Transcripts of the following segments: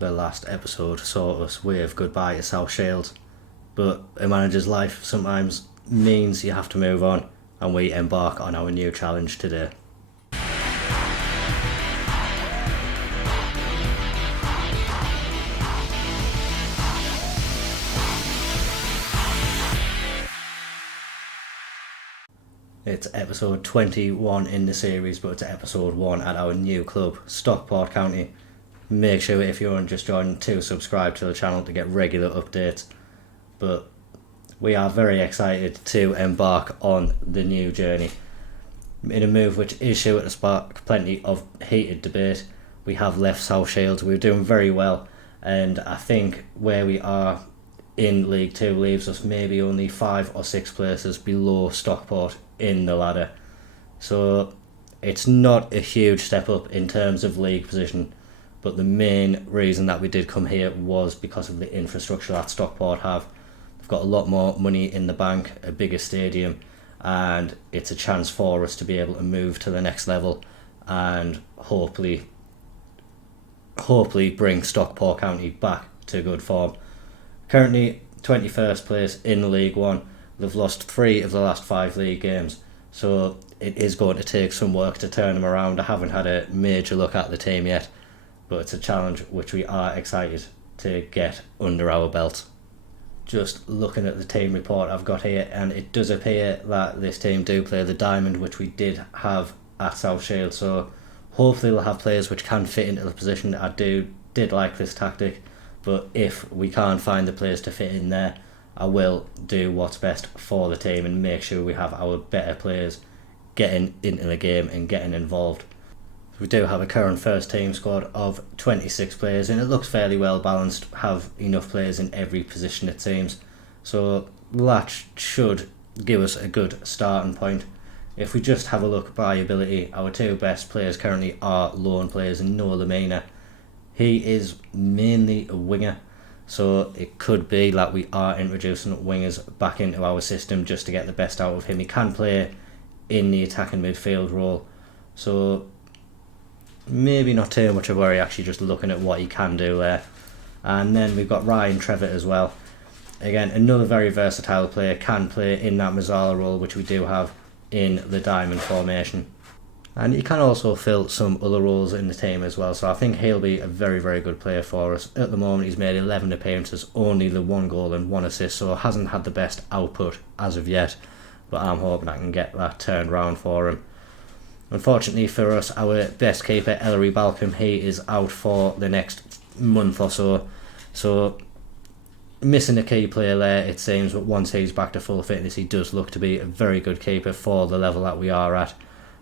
the last episode saw us wave goodbye to South Shields, but a manager's life sometimes means you have to move on, and we embark on our new challenge today. It's episode 21 in the series, but it's episode 1 at our new club, Stockport County. Make sure if you're just joining to subscribe to the channel to get regular updates. But we are very excited to embark on the new journey. In a move which is sure to spark plenty of heated debate, we have left South Shields. We're doing very well, and I think where we are in League 2 leaves us maybe only 5 or 6 places below Stockport in the ladder. So it's not a huge step up in terms of league position, but the main reason that we did come here was because of the infrastructure that Stockport have. They've got a lot more money in the bank, a bigger stadium, and it's a chance for us to be able to move to the next level and hopefully bring Stockport County back to good form. Currently 21st place in League 1. They've lost 3 of the last 5 league games, so it is going to take some work to turn them around. I haven't had a major look at the team yet, but it's a challenge which we are excited to get under our belt. Just looking at the team report I've got here, and it does appear that this team do play the diamond, which we did have at South Shields, so hopefully we'll have players which can fit into the position. I did like this tactic, but if we can't find the players to fit in there, I will do what's best for the team and make sure we have our better players getting into the game and getting involved. We do have a current first team squad of 26 players, and it looks fairly well balanced, have enough players in every position it seems, so that should give us a good starting point. If we just have a look by ability, our 2 best players currently are loan players, and Noah Lamina. He is mainly a winger, so it could be that we are introducing wingers back into our system just to get the best out of him. He can play in the attacking midfield role, so maybe not too much of a worry, actually, just looking at what he can do there. And then we've got Ryan Trevitt as well. Again, another very versatile player, can play in that Mazzala role, which we do have in the diamond formation. And he can also fill some other roles in the team as well, so I think he'll be a very, very good player for us. At the moment he's made 11 appearances, only the 1 goal and 1 assist, so hasn't had the best output as of yet, but I'm hoping I can get that turned round for him. Unfortunately for us, our best keeper, Ellery Balcom, he is out for the next month or so, so missing a key player there it seems, but once he's back to full fitness he does look to be a very good keeper for the level that we are at.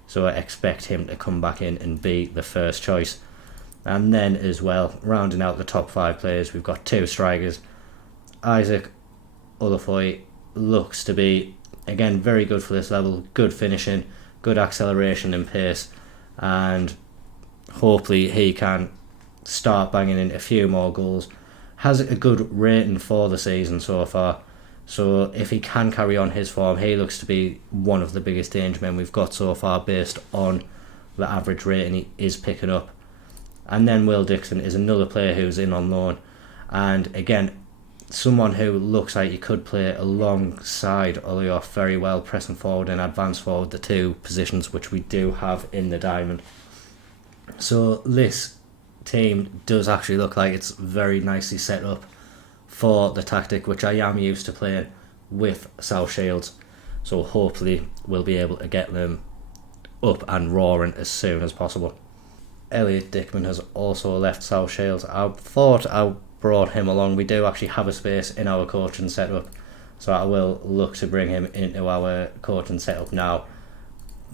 So I expect him to come back in and be the first choice. And then as well, rounding out the top 5 players, we've got 2 strikers. Isaac Olafoy looks to be, again, very good for this level. Good finishing, good acceleration and pace. And hopefully he can start banging in a few more goals. Has a good rating for the season so far. So if he can carry on his form, he looks to be one of the biggest danger men we've got so far based on the average rating he is picking up. And then Will Dixon is another player who's in on loan. And again, someone who looks like he could play alongside Olioff very well, pressing forward and advance forward, the 2 positions which we do have in the diamond. So this team does actually look like it's very nicely set up for the tactic which I am used to playing with South Shields, so hopefully we'll be able to get them up and roaring as soon as possible. Elliot Dickman has also left South Shields. I thought I brought him along. We do actually have a space in our coaching setup, so I will look to bring him into our coaching setup now.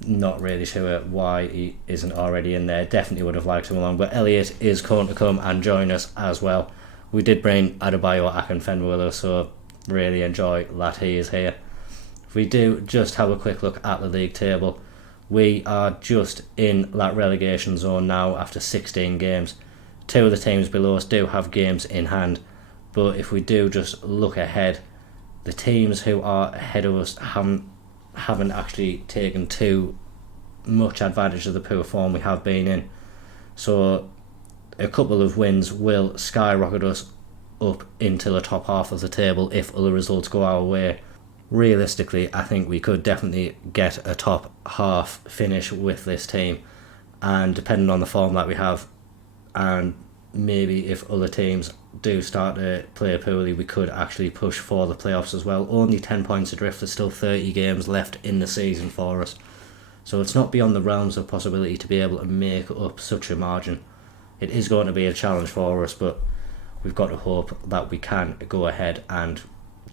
Not really sure why he isn't already in there. Definitely would have liked him along, but Elliot is going to come and join us as well. We did bring Adebayo Akinfenwa with us, so really enjoy that he is here. If we do just have a quick look at the league table, we are just in that relegation zone now after 16 games. 2 of the teams below us do have games in hand, but if we do just look ahead, the teams who are ahead of us haven't actually taken too much advantage of the poor form we have been in. So a couple of wins will skyrocket us up into the top half of the table if other results go our way. Realistically, I think we could definitely get a top half finish with this team, and depending on the form that we have, and maybe if other teams do start to play poorly, we could actually push for the playoffs as well. Only 10 points adrift, there's still 30 games left in the season for us, so it's not beyond the realms of possibility to be able to make up such a margin. It is going to be a challenge for us, but we've got to hope that we can go ahead and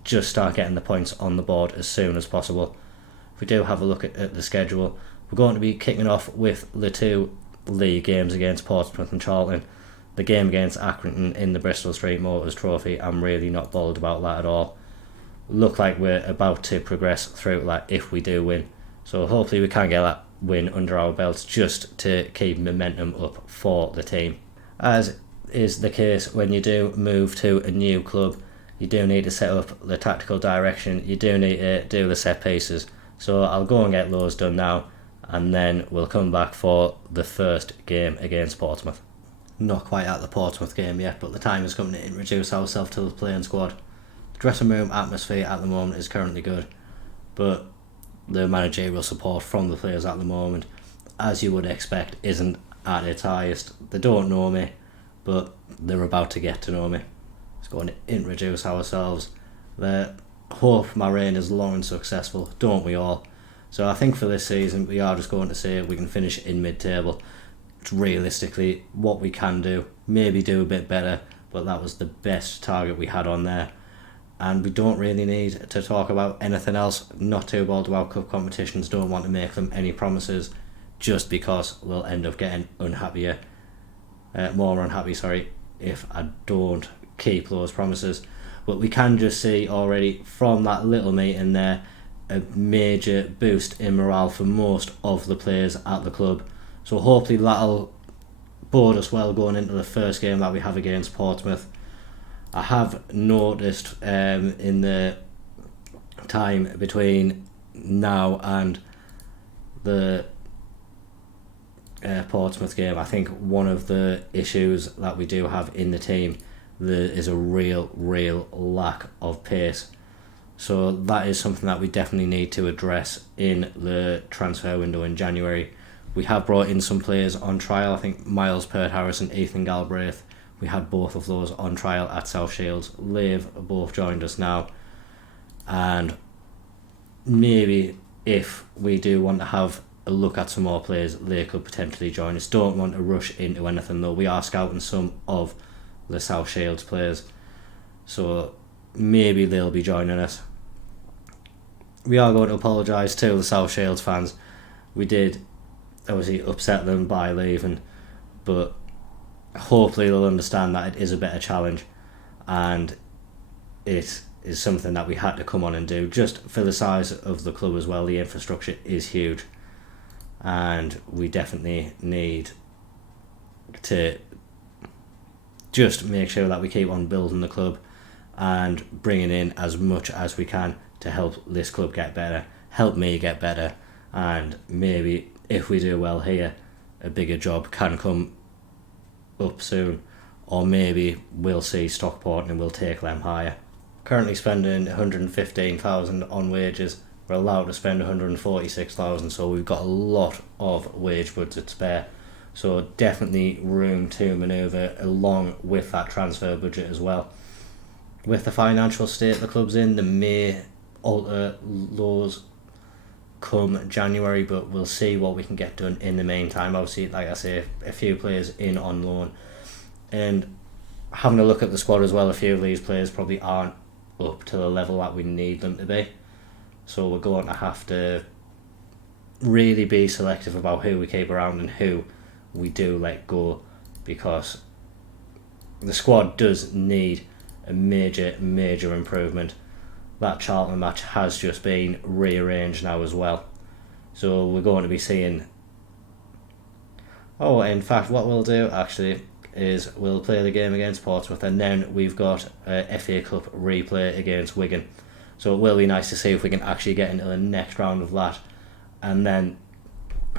just start getting the points on the board as soon as possible. If we do have a look at the schedule, we're going to be kicking off with the 2 league games against Portsmouth and Charlton. The game against Accrington in the Bristol Street Motors Trophy, I'm really not bothered about that at all. Look like we're about to progress through that if we do win. So hopefully we can get that win under our belts just to keep momentum up for the team. As is the case when you do move to a new club, you do need to set up the tactical direction, you do need to do the set pieces. So I'll go and get those done now, and then we'll come back for the first game against Portsmouth. Not quite at the Portsmouth game yet, but the time is coming to introduce ourselves to the playing squad. The dressing room atmosphere at the moment is currently good, but the managerial support from the players at the moment, as you would expect, isn't at its highest. They don't know me, but they're about to get to know me. Let's go and introduce ourselves. The hope my reign is long and successful, don't we all? So I think for this season we are just going to say we can finish in mid-table. It's realistically what we can do, maybe do a bit better, but that was the best target we had on there. And we don't really need to talk about anything else. Not too bothered about cup competitions, don't want to make them any promises, just because we'll end up getting more unhappy, if I don't keep those promises. But we can just see already from that little meeting there a major boost in morale for most of the players at the club. So hopefully that'll bode us well going into the first game that we have against Portsmouth. I have noticed in the time between now and the Portsmouth game, I think one of the issues that we do have in the team, there is a real lack of pace. So that is something that we definitely need to address in the transfer window in January. We have brought in some players on trial. I think Miles Peart-Harris and Ethan Galbraith, we had both of those on trial at South Shields. They've both joined us now, and maybe if we do want to have a look at some more players, they could potentially join us. Don't want to rush into anything though. We are scouting some of the South Shields players, so maybe they'll be joining us. We are going to apologise to the South Shields fans. We did obviously upset them by leaving, but hopefully they'll understand that it is a better challenge, and it is something that we had to come on and do just for the size of the club as well. The infrastructure is huge, and we definitely need to just make sure that we keep on building the club and bringing in as much as we can to help this club get better, help me get better, and maybe if we do well here, a bigger job can come up soon, or maybe we'll see Stockport and we'll take them higher. Currently spending 115,000 on wages. We're allowed to spend 146,000, so we've got a lot of wage budget spare. So definitely room to manoeuvre along with that transfer budget as well. With the financial state the club's in, they may alter those come January, but we'll see what we can get done in the meantime. Obviously, like I say, a few players in on loan, and having a look at the squad as well, a few of these players probably aren't up to the level that we need them to be, so we're going to have to really be selective about who we keep around and who we do let go, because the squad does need a major improvement. That Charlton match has just been rearranged now as well, so we're going to be seeing, in fact what we'll do actually is we'll play the game against Portsmouth, and then we've got a FA Cup replay against Wigan, so it will be nice to see if we can actually get into the next round of that. And then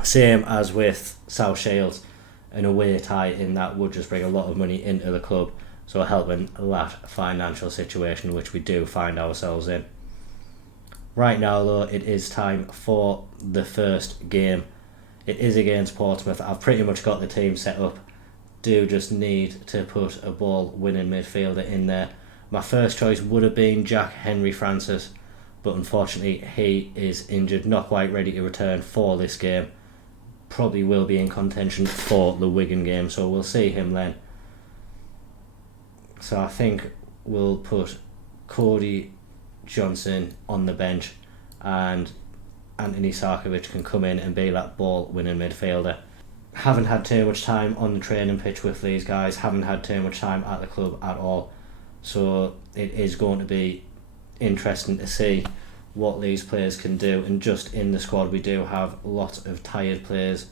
same as with South Shields, an away tie in that would just bring a lot of money into the club, so helping that financial situation which we do find ourselves in. Right now though, it is time for the first game. It is against Portsmouth. I've pretty much got the team set up. Do just need to put a ball-winning midfielder in there. My first choice would have been Jack Henry-Francis, but unfortunately he is injured, not quite ready to return for this game. Probably will be in contention for the Wigan game, so we'll see him then. So I think we'll put Cody Johnson on the bench, and Anthony Sarkovic can come in and be that ball-winning midfielder. Haven't had too much time on the training pitch with these guys, haven't had too much time at the club at all, so it is going to be interesting to see what these players can do. And just in the squad we do have lots of tired players,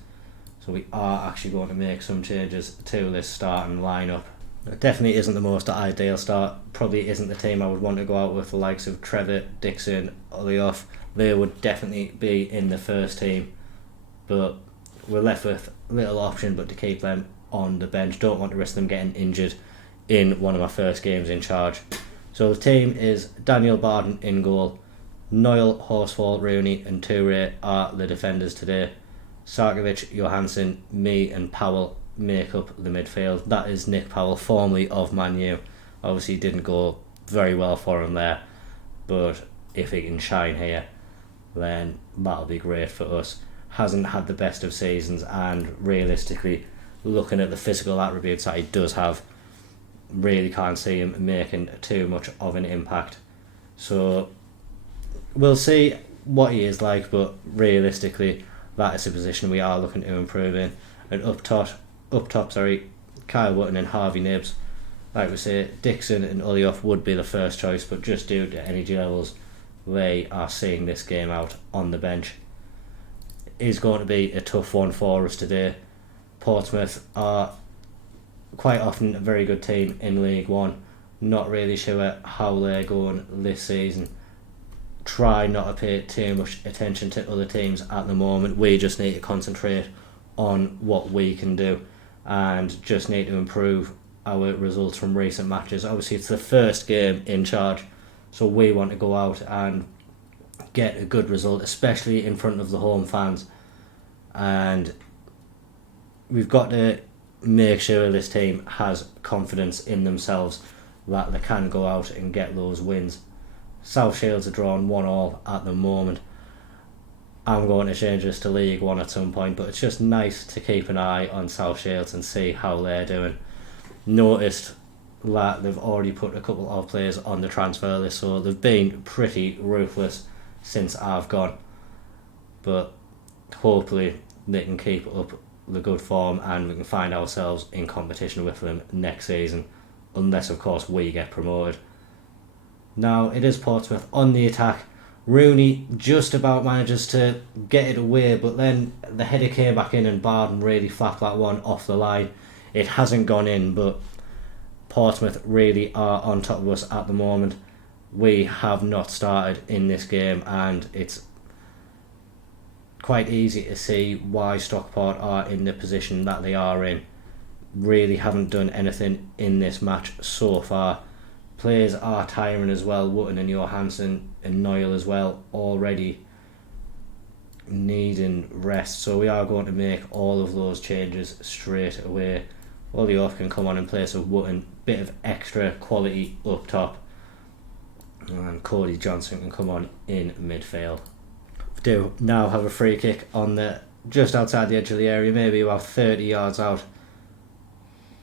so we are actually going to make some changes to this starting lineup. It definitely isn't the most ideal start, probably isn't the team I would want to go out with. The likes of Trevor, Dixon, Olioff, they would definitely be in the first team, but we're left with little option but to keep them on the bench. Don't want to risk them getting injured in one of my first games in charge. So the team is Daniel Barden in goal, Noel, Horsfall, Rooney and Toure are the defenders today. Sarkovic, Johansson, me and Powell make up the midfield. That is Nick Powell, formerly of Man U. Obviously didn't go very well for him there, but if he can shine here, then that'll be great for us. Hasn't had the best of seasons, and realistically, looking at the physical attributes that he does have, really can't see him making too much of an impact. So we'll see what he is like, but realistically that is a position we are looking to improve in. And up top, Kyle Wotton and Harvey Nibbs. Like we say, Dixon and Olioff would be the first choice, but just due to energy levels, they are seeing this game out on the bench. It is going to be a tough one for us today. Portsmouth are quite often a very good team in League One. Not really sure how they're going this season. Try not to pay too much attention to other teams at the moment. We just need to concentrate on what we can do and just need to improve our results from recent matches. Obviously it's the first game in charge, so we want to go out and get a good result, especially in front of the home fans, and we've got to make sure this team has confidence in themselves that they can go out and get those wins. South Shields are drawn 1-1 at the moment. I'm going to change this to League One at some point, but it's just nice to keep an eye on South Shields and see how they're doing. Noticed that they've already put a couple of players on the transfer list, so they've been pretty ruthless since I've gone, but hopefully they can keep up the good form and we can find ourselves in competition with them next season, unless of course we get promoted. Now it is Portsmouth on the attack. Rooney just about manages to get it away, but then the header came back in and Barden really flapped that one off the line. It hasn't gone in, but Portsmouth really are on top of us at the moment. We have not started in this game, and it's quite easy to see why Stockport are in the position that they are in. Really haven't done anything in this match so far. Players are tiring as well. Wotton and Johansson and Noel as well already needing rest, so we are going to make all of those changes straight away. Olioff can come on in place of Wotton, bit of extra quality up top, and Cody Johnson can come on in midfield. We do now have a free kick on the just outside the edge of the area, maybe about 30 yards out,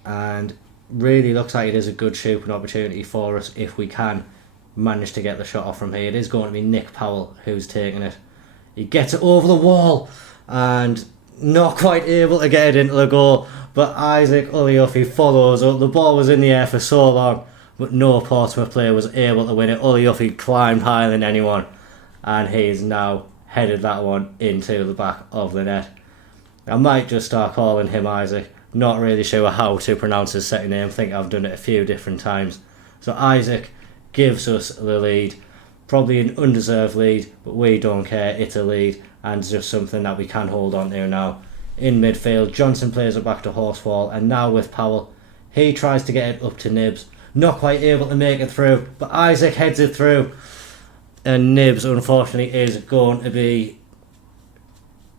and really looks like it is a good shooting opportunity for us if we can manage to get the shot off from here. It is going to be Nick Powell who's taking it. He gets it over the wall and not quite able to get it into the goal, but Isaac Olioff, he follows up. The ball was in the air for so long, but no Portsmouth player was able to win it. Olioff, he climbed higher than anyone, and he's now headed that one into the back of the net. I might just start calling him Isaac. Not really sure how to pronounce his second name. I think I've done it a few different times. So Isaac gives us the lead. Probably an undeserved lead, but we don't care. It's a lead, and it's just something that we can hold on to now. in midfield. Johnson plays it back to Horsfall, and now with Powell, he tries to get it up to Nibs. Not quite able to make it through, but Isaac heads it through. And Nibs, unfortunately, is going to be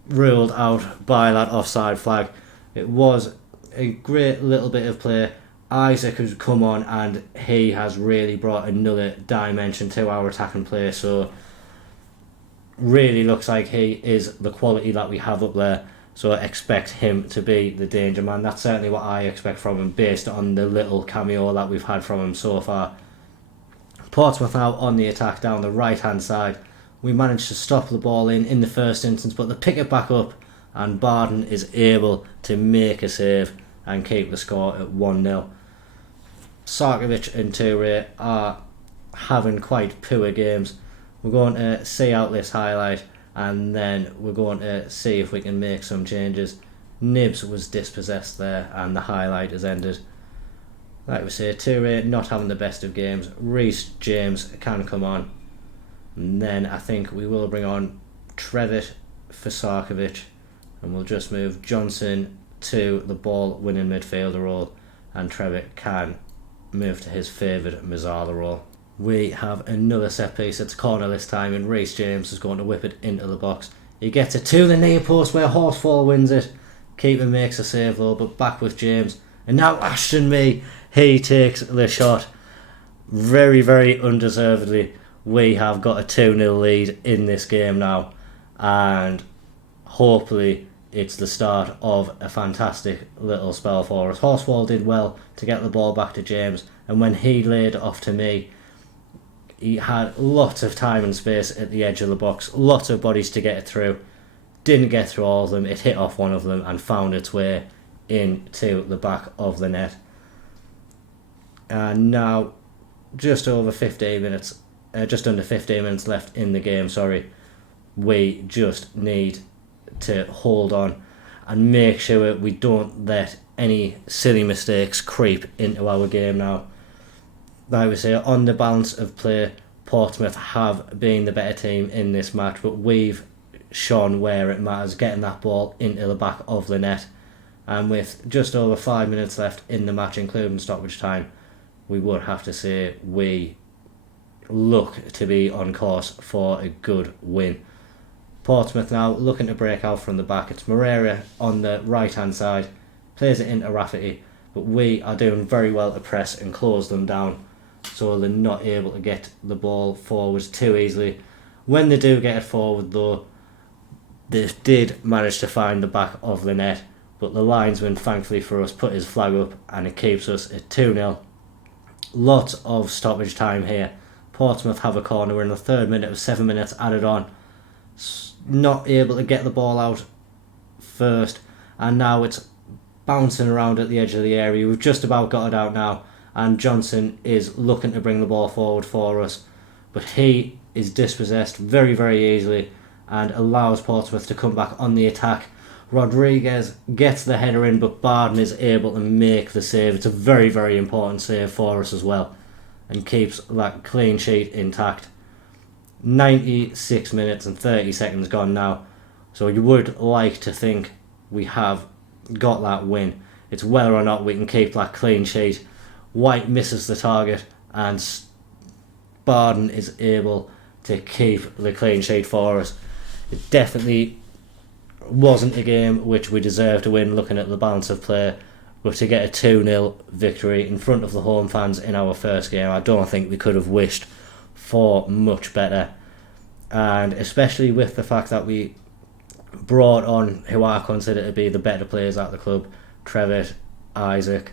ruled out by that offside flag. It was a great little bit of play. Isaac has come on and he has really brought another dimension to our attacking play. So really looks like he is the quality that we have up there. So I expect him to be the danger man. That's certainly what I expect from him based on the little cameo that we've had from him so far. Portsmouth now on the attack down the right hand side. We managed to stop the ball in the first instance, but they pick it back up and Barden is able to make a save and keep the score at 1-0. Sarkovic and Toure are having quite poor games. We're going to see out this highlight and then we're going to see if we can make some changes. Nibs was dispossessed there and the highlight has ended. Like we say, Toure not having the best of games. Reece James can come on. And then I think we will bring on Trevitt for Sarkovic. And we'll just move Johnson to the ball winning midfielder role. And Trevitt can move to his favoured Mazzala role. We have another set piece. It's a corner this time and Reece James is going to whip it into the box. He gets it to the near post where Horsfall wins it. Keeper makes a save though, but back with James. And now Ashton Mee, he takes the shot. Very, very undeservedly. We have got a 2-0 lead in this game now. And hopefully it's the start of a fantastic little spell for us. Horsfall did well to get the ball back to James. And when he laid off to me, he had lots of time and space at the edge of the box. Lots of bodies to get it through. Didn't get through all of them. It hit off one of them and found its way into the back of the net. And now just under 15 minutes left in the game, we just need to hold on and make sure we don't let any silly mistakes creep into our game now. Like we say, on the balance of play, Portsmouth have been the better team in this match, but we've shone where it matters, getting that ball into the back of the net. And with just over 5 minutes left in the match, including stoppage time, we would have to say we look to be on course for a good win. Portsmouth now looking to break out from the back. It's Moreira on the right hand side, plays it into Rafferty, but we are doing very well to press and close them down, so they're not able to get the ball forwards too easily. When they do get it forward though, they did manage to find the back of the net, but the linesman, thankfully for us, put his flag up and it keeps us at 2-0. Lots of stoppage time here. Portsmouth have a corner. We're in the third minute of 7 minutes added on. Not able to get the ball out first, and now it's bouncing around at the edge of the area. We've just about got it out now, and Johnson is looking to bring the ball forward for us, but he is dispossessed very, very easily and allows Portsmouth to come back on the attack. Rodriguez gets the header in, but Barden is able to make the save. It's a very, very important save for us as well, and keeps that clean sheet intact. 96 minutes and 30 seconds gone now, so you would like to think we have got that win. It's whether or not we can keep that clean sheet. White misses the target and Barden is able to keep the clean sheet for us. It definitely wasn't a game which we deserved to win looking at the balance of play, but to get a 2-0 victory in front of the home fans in our first game, I don't think we could have wished for much better. And especially with the fact that we brought on who I consider to be the better players at the club, Trevitt, Isaac,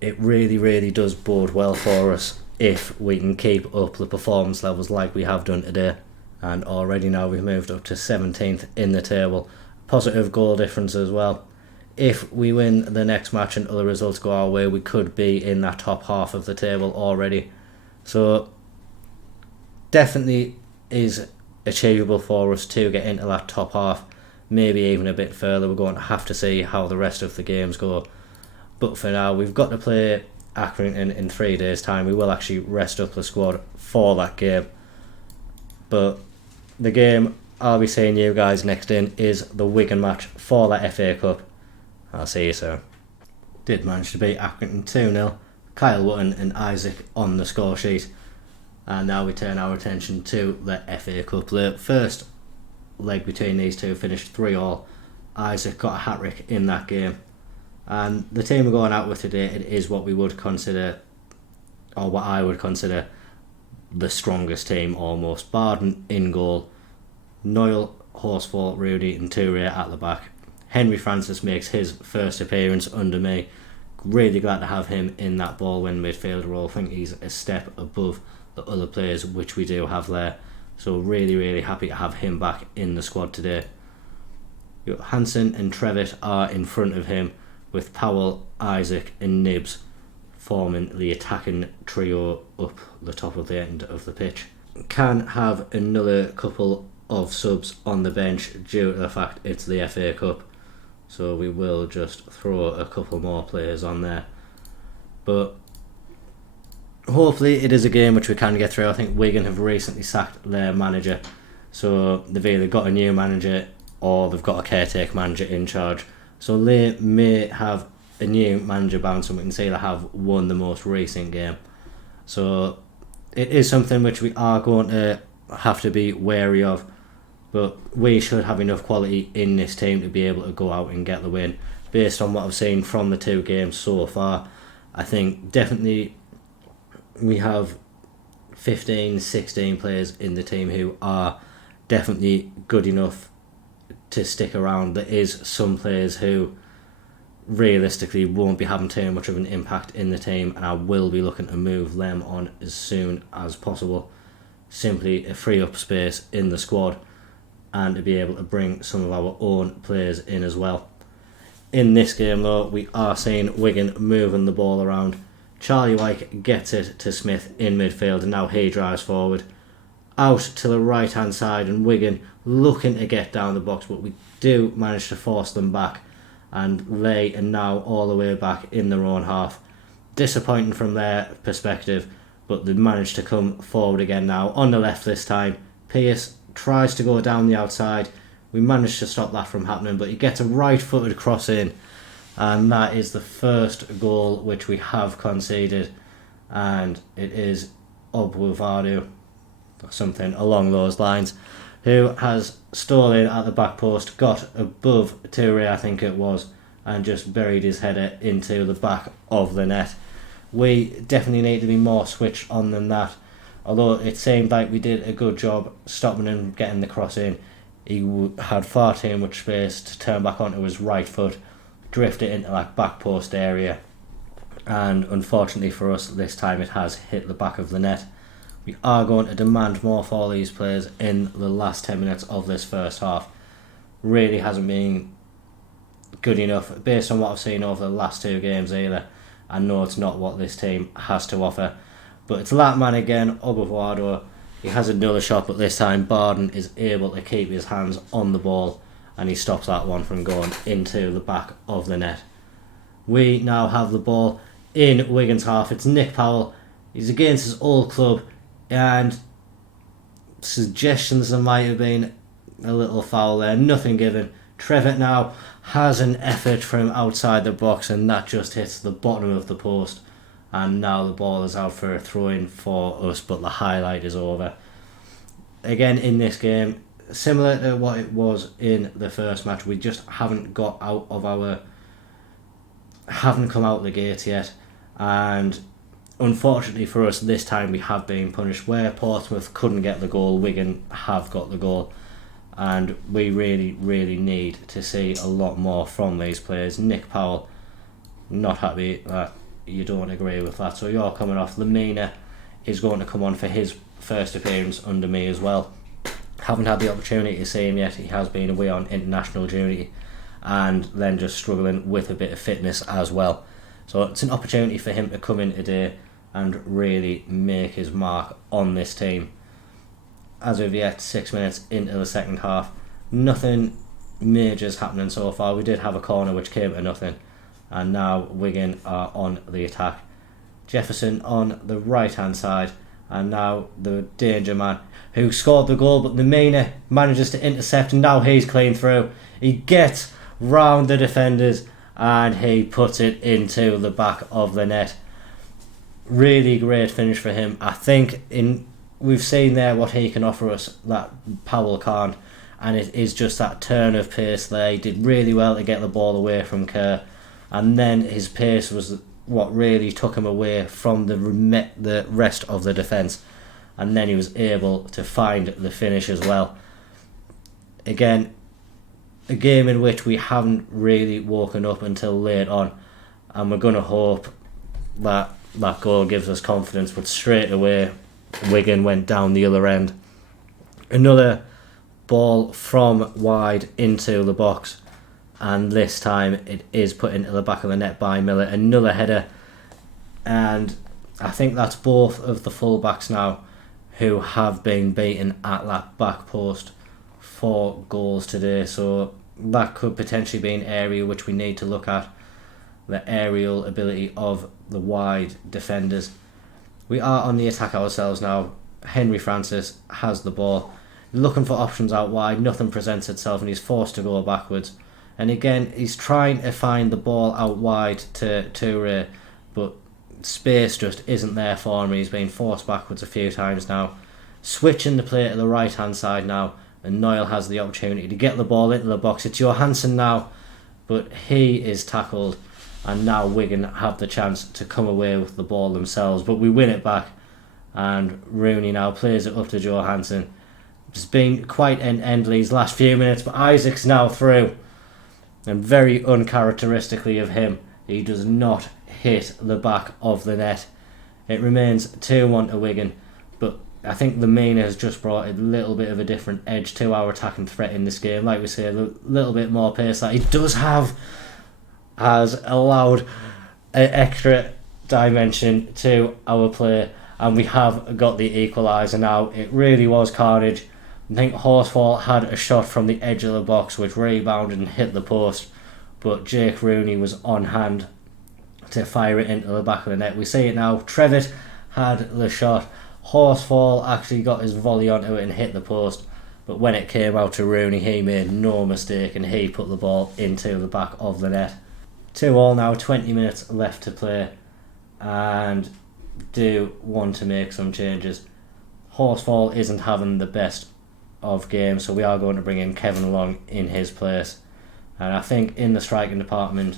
it really, really does bode well for us if we can keep up the performance levels like we have done today. And already now we've moved up to 17th in the table. Positive goal difference as well. If we win the next match and other results go our way, we could be in that top half of the table already. So definitely is achievable for us to get into that top half, maybe even a bit further. We're going to have to see how the rest of the games go. But for now, we've got to play Accrington in 3 days' time. We will actually rest up the squad for that game. But the game I'll be seeing you guys next in is the Wigan match for that FA Cup. I'll see you soon. Did manage to beat Accrington 2-0. Kyle Wootton and Isaac on the score sheet. And now we turn our attention to the FA Cup. The first leg between these two finished 3-3. Isaac got a hat-trick in that game. And the team we're going out with today, it is what we would consider, or what I would consider, the strongest team almost. Barden in goal, Noyle, Horsfall, Rudy and Toure at the back. Henry Francis makes his first appearance under me. Really glad to have him in that ball-win midfielder role. I think he's a step above the other players which we do have there. So really happy to have him back in the squad today. Hansen and Trevitt are in front of him, with Powell, Isaac and Nibs forming the attacking trio up the top of the end of the pitch. Can have another couple of subs on the bench due to the fact it's the FA Cup, so we will just throw a couple more players on there. But hopefully it is a game which we can get through. I think Wigan have recently sacked their manager, so they've either got a new manager or they've got a caretaker manager in charge. So they may have a new manager bounce and we can say they have won the most recent game. So it is something which we are going to have to be wary of, but we should have enough quality in this team to be able to go out and get the win. Based on what I've seen from the two games so far, I think definitely we have 15, 16 players in the team who are definitely good enough to stick around. There is some players who realistically won't be having too much of an impact in the team, and I will be looking to move them on as soon as possible, simply to free up space in the squad and to be able to bring some of our own players in as well. In this game though, we are seeing Wigan moving the ball around. Charlie Wyke gets it to Smith in midfield and now he drives forward out to the right hand side, and Wigan looking to get down the box, but we do manage to force them back and they are now all the way back in their own half. Disappointing from their perspective, but they managed to come forward again now on the left this time. Pearce tries to go down the outside. We managed to stop that from happening, but he gets a right-footed cross in, and that is the first goal which we have conceded, and it is Obwuvadu, or something along those lines, who has stolen at the back post, got above Toure I think it was, and just buried his header into the back of the net. We definitely need to be more switched on than that. Although it seemed like we did a good job stopping him getting the cross in, he had far too much space to turn back onto his right foot, drift it into that back post area, and unfortunately for us this time it has hit the back of the net. We are going to demand more for these players in the last 10 minutes of this first half. Really hasn't been good enough based on what I've seen over the last two games either. I know it's not what this team has to offer, but it's that man again, Obwuvadu. He has another shot, but this time Barden is able to keep his hands on the ball and he stops that one from going into the back of the net. We now have the ball in Wigan's half. It's Nick Powell. He's against his old club, and suggestions there might have been a little foul there. Nothing given. Trevitt now has an effort from outside the box, and that just hits the bottom of the post. And now the ball is out for a throw-in for us, but the highlight is over. Again, in this game, similar to what it was in the first match, we just haven't come out the gate yet. And unfortunately for us, this time we have been punished. Where Portsmouth couldn't get the goal, Wigan have got the goal. And we really need to see a lot more from these players. Nick Powell, not happy that you don't agree with that, so you're coming off. Lamina is going to come on for his first appearance under me as well. Haven't had the opportunity to see him yet. He has been away on international duty and then just struggling with a bit of fitness as well. So it's an opportunity for him to come in today and really make his mark on this team. As of yet, 6 minutes into the second half, nothing major is happening so far. We did have a corner which came to nothing, and now Wigan are on the attack. Jefferson on the right hand side, And now the danger man who scored the goal, but Lemina manages to intercept, and now he's clean through. He gets round the defenders and he puts it into the back of the net. Really great finish for him. I think we've seen there what he can offer us that Powell can't, and it is just that turn of pace there. He did really well to get the ball away from Kerr, and then his pace was what really took him away from the rest of the defence, and then he was able to find the finish as well. Again, a game in which we haven't really woken up until late on, and we're going to hope that that goal gives us confidence, but straight away Wigan went down the other end. Another ball from wide into the box, and this time it is put into the back of the net by Miller. Another header, and I think that's both of the full-backs now who have been beaten at that back post for goals today, so that could potentially be an area which we need to look at, the aerial ability of the wide defenders. We are on the attack ourselves now. Henry Francis has the ball, looking for options out wide, nothing presents itself and he's forced to go backwards. And again, he's trying to find the ball out wide to Toure, but space just isn't there for him. He's been forced backwards a few times now. Switching the play to the right hand side now, and Noyle has the opportunity to get the ball into the box. It's Johansson now, but he is tackled, and now Wigan have the chance to come away with the ball themselves, but we win it back, and Rooney now plays it up to Johansson. It's been quite an Endley's last few minutes, but Isaac's now through, and very uncharacteristically of him, he does not hit the back of the net. It remains 2-1 to Wigan, but I think Lemina has just brought a little bit of a different edge to our attacking threat in this game. Like we say, a little bit more pace that he does have has allowed an extra dimension to our play, and we have got the equaliser now. It really was carnage. I think Horsfall had a shot from the edge of the box which rebounded and hit the post, but Jake Rooney was on hand to fire it into the back of the net. We see it now. Trevitt had the shot. Horsfall actually got his volley onto it and hit the post, but when it came out to Rooney, he made no mistake and he put the ball into the back of the net. 2-2 now, 20 minutes left to play, and do want to make some changes. Horsfall isn't having the best of games, so we are going to bring in Kevin Long in his place. And I think in the striking department,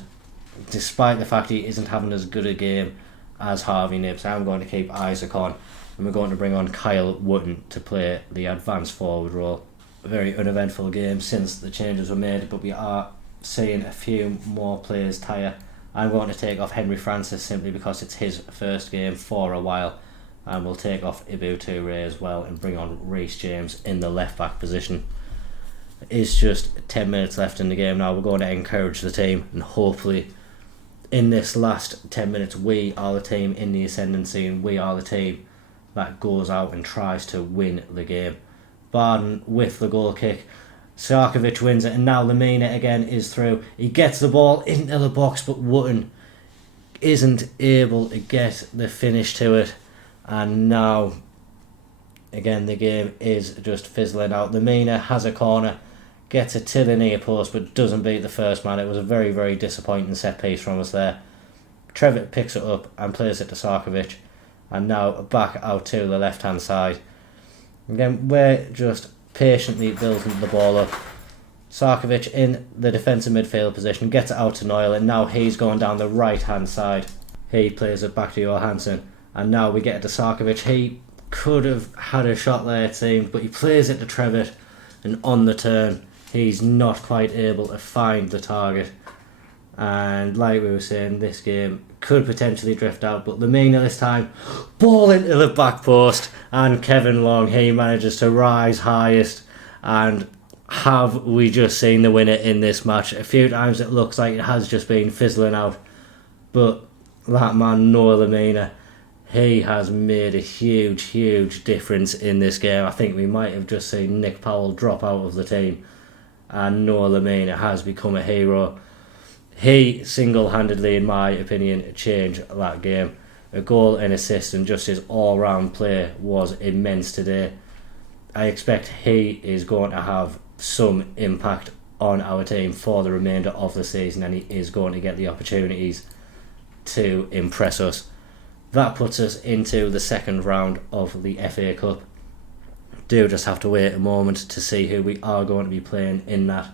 despite the fact he isn't having as good a game as Harvey Nibbs, I'm going to keep Isaac on, and we're going to bring on Kyle Wootton to play the advanced forward role. A very uneventful game since the changes were made, but we are seeing a few more players tire. I'm going to take off Henry Francis simply because it's his first game for a while, and we'll take off Ibu Toure as well and bring on Reece James in the left back position. It's just 10 minutes left in the game now. We're going to encourage the team, and hopefully in this last 10 minutes we are the team in the ascendancy, and we are the team that goes out and tries to win the game. Barden with the goal kick. Sarkovic wins it, and now Lemina again is through. He gets the ball into the box, but Wootton isn't able to get the finish to it, and now again the game is just fizzling out. Lemina has a corner, gets it to the near post, but doesn't beat the first man. It was a very, very disappointing set piece from us there. Trevitt picks it up and plays it to Sarkovic, and now back out to the left hand side. Again, we're just patiently building the ball up. Sarkovic in the defensive midfield position, gets it out to Noyle, and now he's going down the right hand side. He plays it back to Johansson, and now we get it to Sarkovic. He could have had a shot there, it seemed, but he plays it to Trevitt, and on the turn he's not quite able to find the target. And like we were saying, this game could potentially drift out, but Lemina this time, ball into the back post, and Kevin Long, he manages to rise highest, and have we just seen the winner in this match? A few times it looks like it has just been fizzling out, but that man Noah Lemina, he has made a huge, huge difference in this game. I think we might have just seen Nick Powell drop out of the team, and Noah Lemina has become a hero. He single-handedly, in my opinion, changed that game. a goal and assist, and just his all-round play was immense today. I expect he is going to have some impact on our team for the remainder of the season, and he is going to get the opportunities to impress us. That puts us into the second round of the FA Cup. Do just have to wait a moment to see who we are going to be playing in that,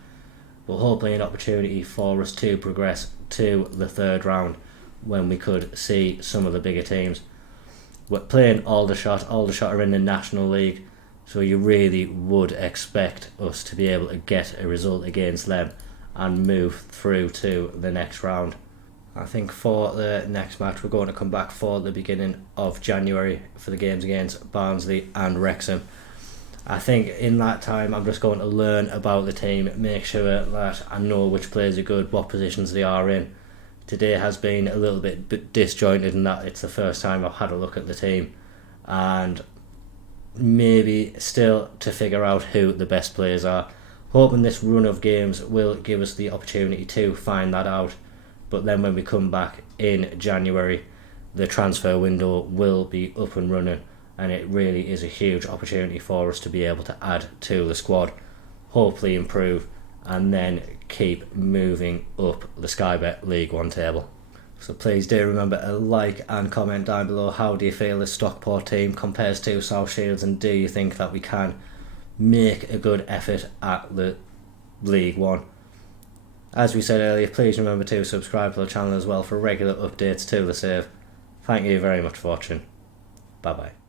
but hopefully an opportunity for us to progress to the third round when we could see some of the bigger teams. We're playing Aldershot. Aldershot are in the National League, so you really would expect us to be able to get a result against them and move through to the next round. I think for the next match we're going to come back for the beginning of January for the games against Barnsley and Wrexham. I think in that time I'm just going to learn about the team, make sure that I know which players are good, what positions they are in. Today has been a little bit disjointed in that it's the first time I've had a look at the team, and maybe still to figure out who the best players are. Hoping this run of games will give us the opportunity to find that out. But then when we come back in January, the transfer window will be up and running, and it really is a huge opportunity for us to be able to add to the squad, hopefully improve, and then keep moving up the Sky Bet League One table. So please do remember to like and comment down below. How do you feel the Stockport team compares to South Shields, and do you think that we can make a good effort at the League One? As we said earlier, please remember to subscribe to the channel as well for regular updates to the save. Thank you very much for watching. Bye bye.